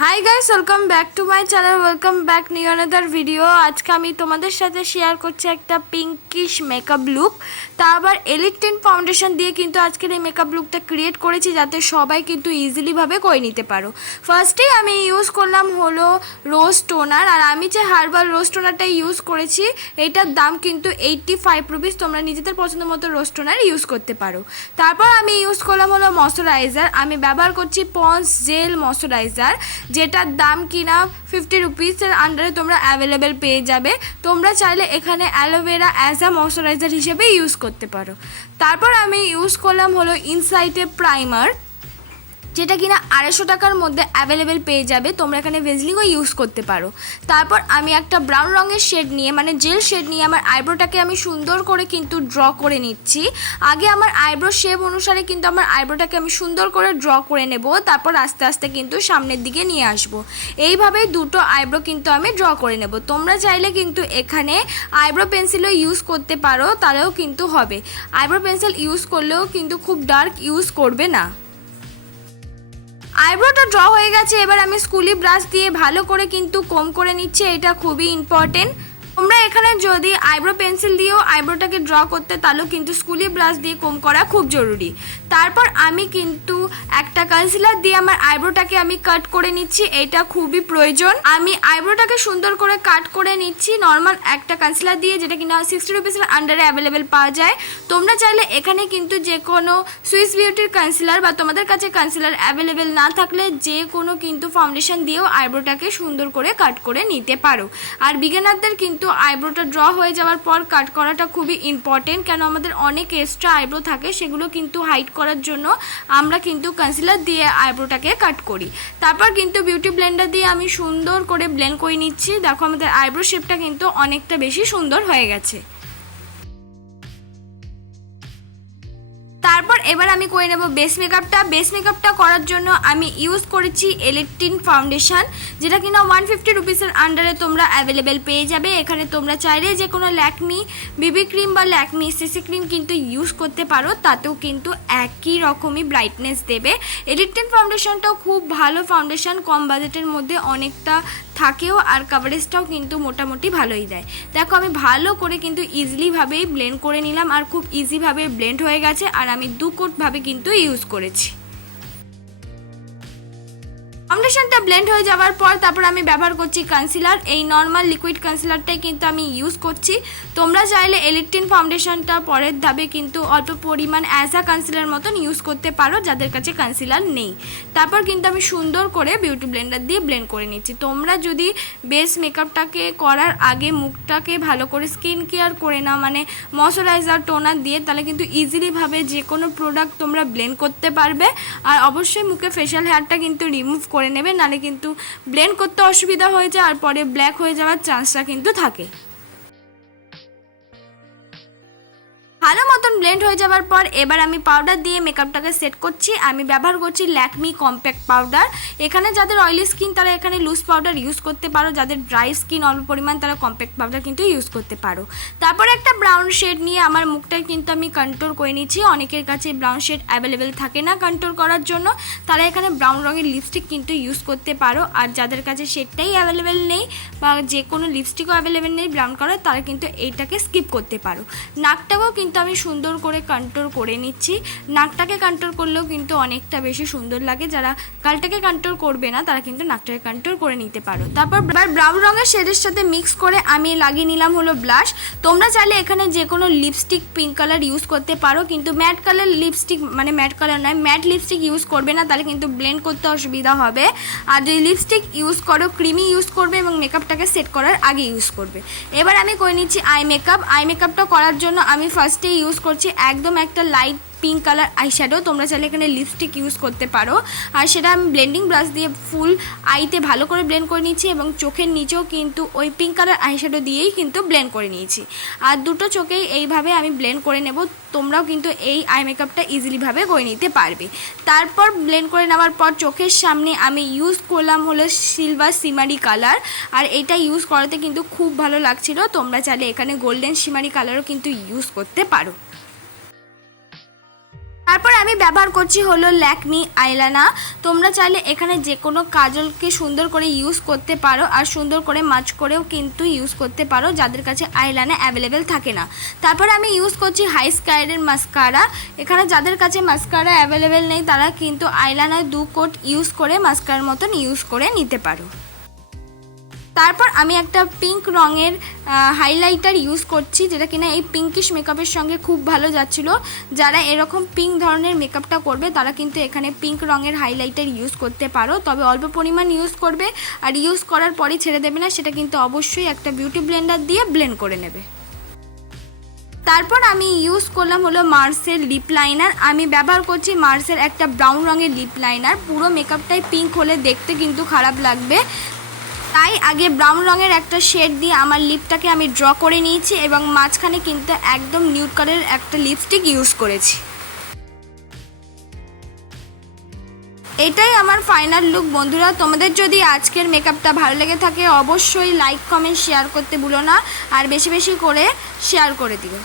High guys welcome back to my channel welcome back new another video. आज के आमी तोमादेर साथे शेयर करछि एकटा पिंकिश मेकअप लुक ता आबार एलिट टिन फाउंडेशन दिए किन्तु आजकेर এই मेकअप लुकटा क्रिएट करेछि जाते सबाई किन्तु इजिली भावे करे निते पारो। फार्स्टे आमी यूज करलाम हलो रोज टोनार और आमी जे हार्बाल रोज टोनारटा यूज करेछि एटार दाम किन्तु 85 रुपिस। तोमरा निजेदेर पछंद मतो रोज टोनार यूज करते पारो। तारपर आमी यूज करलाम हलो मयश्चाराइजार। आमी व्यवहार करछि पन्स जेल मयश्चाराइजार जेटार दाम किना 50 रुपिसের আন্ডারে তোমরা অ্যাভেলেবল পেয়ে যাবে। তোমরা চাইলে এখানে অ্যালোভেরা অ্যাজ আ ময়শ্চারাইজার হিসেবে ইউজ করতে পারো। তারপর আমি ইউজ করলাম হলো ইনসাইটে প্রাইমার যেটা কিনা 250 টাকার মধ্যে অ্যাভেলেবল পেয়ে যাবে। তোমরা এখানে ভেজলিংও ইউজ করতে পারো। তারপর আমি একটা ব্রাউন রঙের শেড নিয়ে মানে জেল শেড নিয়ে আমার আইব্রোটাকে আমি সুন্দর করে কিন্তু ড্র করে নিচ্ছি। আগে আমার আইব্রো শেপ অনুসারে কিন্তু আমার আইব্রোটাকে আমি সুন্দর করে ড্র করে নেব, তারপর আস্তে আস্তে কিন্তু সামনের দিকে নিয়ে আসব। এইভাবে দুটো আইব্রো কিন্তু আমি ড্র করে নেব। তোমরা চাইলে কিন্তু এখানে আইব্রো পেন্সিলও ইউজ করতে পারো, তাহলেও কিন্তু হবে। আইব্রো পেন্সিল ইউজ করলেও কিন্তু খুব ডার্ক ইউজ করবে না। আইব্রোটা ড্র হয়ে গেছে, এবার আমি স্কুলি ব্রাশ দিয়ে ভালো করে কিন্তু কম করে নিচ্ছি। এটা খুবই ইম্পর্টেন্ট। তোমরা এখানে যদি আইব্রো পেন্সিল দিয়েও আইব্রোটাকে ড্র করতে তাহলেও কিন্তু স্কুলি ব্রাশ দিয়ে কম করা খুব জরুরি। তারপর আমি কিন্তু একটা কনসিলার দিয়ে আমার আইব্রোটাকে আমি কাট করে নিচ্ছি, এটা খুবই প্রয়োজন। আমি আইব্রোটাকে সুন্দর করে কাট করে নিচ্ছি নর্মাল একটা কনসিলার দিয়ে, যেটা কিনা 60 রুপিসের আন্ডারে অ্যাভেলেবেল পাওয়া যায়। তোমরা চাইলে এখানে কিন্তু যে কোনো সুইস বিউটির কনসিলার বা তোমাদের কাছে কনসিলার অ্যাভেলেবেল না থাকলে যে কোনো কিন্তু ফাউন্ডেশন দিয়েও আইব্রোটাকে সুন্দর করে কাট করে নিতে পারো। আর বিগিনারদের কিন্তু আইব্রোটা ড্র হয়ে যাওয়ার পর কাট করাটা খুবই ইম্পর্টেন্ট, কেন আমাদের অনেক এক্সট্রা আইব্রো থাকে, সেগুলো কিন্তু হাইড করার জন্য আমরা কিন্তু কনসিলার দিয়ে আইব্রোটাকে কাট করি। তারপর কিন্তু বিউটি ব্লেন্ডার দিয়ে আমি সুন্দর করে ব্লেন্ড করে নিচ্ছি। দেখো আমাদের আইব্রো শেপটা কিন্তু অনেকটা বেশি সুন্দর হয়ে গেছে। তারপর এবার আমি করে নেব বেস মেকআপটা। বেস মেকআপটা করার জন্য আমি ইউজ করেছি এলিট টিন ফাউন্ডেশন, যেটা কিনা 150 রুপিসের আন্ডারে তোমরা অ্যাভেলেবেল পেয়ে যাবে। এখানে তোমরা চাইলে যে কোনো ল্যাকমি বিবি ক্রিম বা ল্যাকমি সিসি ক্রিম কিন্তু ইউজ করতে পারো, তাতেও কিন্তু একই রকমই ব্রাইটনেস দেবে। এলিট টিন ফাউন্ডেশনটাও খুব ভালো ফাউন্ডেশন, কম বাজেটের মধ্যে অনেকটা থাকেও আর কভারেজটাও কিন্তু মোটামুটি ভালোই দেয়। দেখো আমি ভালো করে কিন্তু ইজিলিভাবেই ব্লেন্ড করে নিলাম আর খুব ইজিভাবে ব্লেন্ড হয়ে গেছে। আর আমি 2 কোটভাবে কিন্তু ইউজ করেছি। ফাউন্ডেশনটা ব্লেন্ড হয়ে যাওয়ার পর তারপর আমি ব্যবহার করছি কনসিলার। এই নর্মাল লিকুইড কনসিলারটাই কিন্তু আমি ইউজ করছি। তোমরা চাইলে এলিট টিন ফাউন্ডেশনটা পরের ধাপে কিন্তু অল্প পরিমাণ অ্যাজ আ কনসিলার মতন ইউজ করতে পারো যাদের কাছে কনসিলার নেই। তারপর কিন্তু আমি সুন্দর করে বিউটি ব্লেন্ডার দিয়ে ব্লেন্ড করে নিচ্ছি। তোমরা যদি বেস মেকআপটাকে করার আগে মুখটাকে ভালো করে স্কিন কেয়ার করে নাও, মানে ময়শ্চারাইজার টোনার দিয়ে, তাহলে কিন্তু ইজিলিভাবে যে কোনো প্রোডাক্ট তোমরা ব্লেন্ড করতে পারবে। আর অবশ্যই মুখে ফেশিয়াল হেয়ারটা কিন্তু রিমুভ করে নেবে, নাহলে কিন্তু ব্লেন্ড করতে অসুবিধা হয়ে যায় আর পরে ব্ল্যাক হয়ে যাওয়ার চান্সটা কিন্তু থাকে। ভালো মতন ব্লেন্ড হয়ে যাওয়ার পর এবার আমি পাউডার দিয়ে মেকআপটাকে সেট করছি। আমি ব্যবহার করছি ল্যাকমি কম্প্যাক্ট পাউডার। এখানে যাদের অয়েলি স্কিন তারা এখানে লুজ পাউডার ইউজ করতে পারো, যাদের ড্রাই স্কিন অল্প পরিমাণ তারা কম্প্যাক্ট পাউডার কিন্তু ইউজ করতে পারো। তারপর একটা ব্রাউন শেড নিয়ে আমার মুখটা কিন্তু আমি কন্ট্রোল করে নিচ্ছি। অনেকের কাছে ব্রাউন শেড অ্যাভেলেবেল থাকে না কন্ট্রোল করার জন্য, তারা এখানে ব্রাউন রঙের লিপস্টিক কিন্তু ইউজ করতে পারো। আর যাদের কাছে শেডটাই অ্যাভেলেবেল নেই বা যে কোনো লিপস্টিকও অ্যাভেলেবেল নেই ব্রাউন কালার, তারা কিন্তু এইটাকে স্কিপ করতে পারো। নাকটাকেও কিন্তু আমি সুন্দর করে কন্ট্রোল করে নিচ্ছি। নাকটাকে কন্ট্রোল করলেও কিন্তু অনেকটা বেশি সুন্দর লাগে। যারা গালটাকে কন্ট্রোল করবে না তারা কিন্তু নাকটাকে কন্ট্রোল করে নিতে পারো। তারপর ব্রাউন রঙের শেডের সাথে মিক্স করে আমি লাগিয়ে নিলাম হলো ব্লাশ। তোমরা চাইলে এখানে যে কোনো লিপস্টিক পিঙ্ক কালার ইউজ করতে পারো, কিন্তু ম্যাট কালার লিপস্টিক মানে ম্যাট কালার নয়, ম্যাট লিপস্টিক ইউজ করবে না, তাহলে কিন্তু ব্লেন্ড করতে অসুবিধা হবে। আর যদি লিপস্টিক ইউজ করো ক্রিমি ইউজ করবে এবং মেকআপটাকে সেট করার আগে ইউজ করবে। এবার আমি করে নিচ্ছি আই মেকআপ। আই মেকআপটা করার জন্য আমি ফার্স্টে ইউজ করছি একদম একটা লাইট পিঙ্ক কালার আইশ্যাডো। তোমরা চাইলে এখানে লিপস্টিক ইউজ করতে পারো। আর সেটা আমি ব্লেন্ডিং ব্রাশ দিয়ে ফুল আইতে ভালো করে ব্লেন্ড করে নিচ্ছি এবং চোখের নিচেও কিন্তু ওই পিঙ্ক কালার আইশ্যাডো দিয়েই কিন্তু ব্লেন্ড করে নিয়েছি। আর দুটো চোখেই এইভাবে আমি ব্লেন্ড করে নেব। তোমরাও কিন্তু এই আই মেকআপটা ইজিলিভাবে করে নিতে পারবে। তারপর ব্লেন্ড করে নেওয়ার পর চোখের সামনে আমি ইউজ করলাম হলো সিলভার শিমারি কালার। আর এটা ইউজ করাতে কিন্তু খুব ভালো লাগছিল। তোমরা চাইলে এখানে গোল্ডেন শিমারি কালারও কিন্তু ইউজ করতে পারো। তারপর আমি ব্যবহার করছি হলো ল্যাকমি আইলাইনার। তোমরা চাইলে এখানে যে কোনো কাজলকে সুন্দর করে ইউজ করতে পারো, আর সুন্দর করে মাচ করেও কিন্তু ইউজ করতে পারো যাদের কাছে আইলাইনার অ্যাভেলেবেল থাকে না। তারপর আমি ইউজ করছি হাই স্কাইয়ের মাস্কারা। এখানে যাদের কাছে মাস্কারা অ্যাভেলেবেল নেই তারা কিন্তু আইলাইনার 2 কোট ইউজ করে মাস্কারার মতন ইউজ করে নিতে পারো। তারপর আমি একটা পিঙ্ক রঙের হাইলাইটার ইউজ করছি, যেটা কিনা এই পিঙ্কিশ মেকআপের সঙ্গে খুব ভালো যাচ্ছিলো। যারা এরকম পিঙ্ক ধরনের মেকআপটা করবে তারা কিন্তু এখানে পিঙ্ক রঙের হাইলাইটার ইউজ করতে পারো, তবে অল্প পরিমাণ ইউজ করবে, আর ইউজ করার পরই ছেড়ে দেবে না, সেটা কিন্তু অবশ্যই একটা বিউটি ব্লেন্ডার দিয়ে ব্লেন্ড করে নেবে। তারপর আমি ইউজ করলাম হলো মার্সের লিপ লাইনার। আমি ব্যবহার করছি মার্সের একটা ব্রাউন রঙের লিপ লাইনার। পুরো মেকআপটাই পিঙ্ক হলে দেখতে কিন্তু খারাপ লাগবে, তাই আগে ব্রাউন রঙের একটা শেড দিয়ে আমার লিপটাকে আমি ড্র করে নিয়েছি এবং মাঝখানে কিন্তু একদম নিউড কালারের একটা লিপস্টিক ইউজ করেছি। এটাই আমার ফাইনাল লুক বন্ধুরা। তোমাদের যদি আজকের মেকআপটা ভালো লেগে থাকে অবশ্যই লাইক কমেন্ট শেয়ার করতে ভুলো না, আর বেশি বেশি করে শেয়ার করে দিও।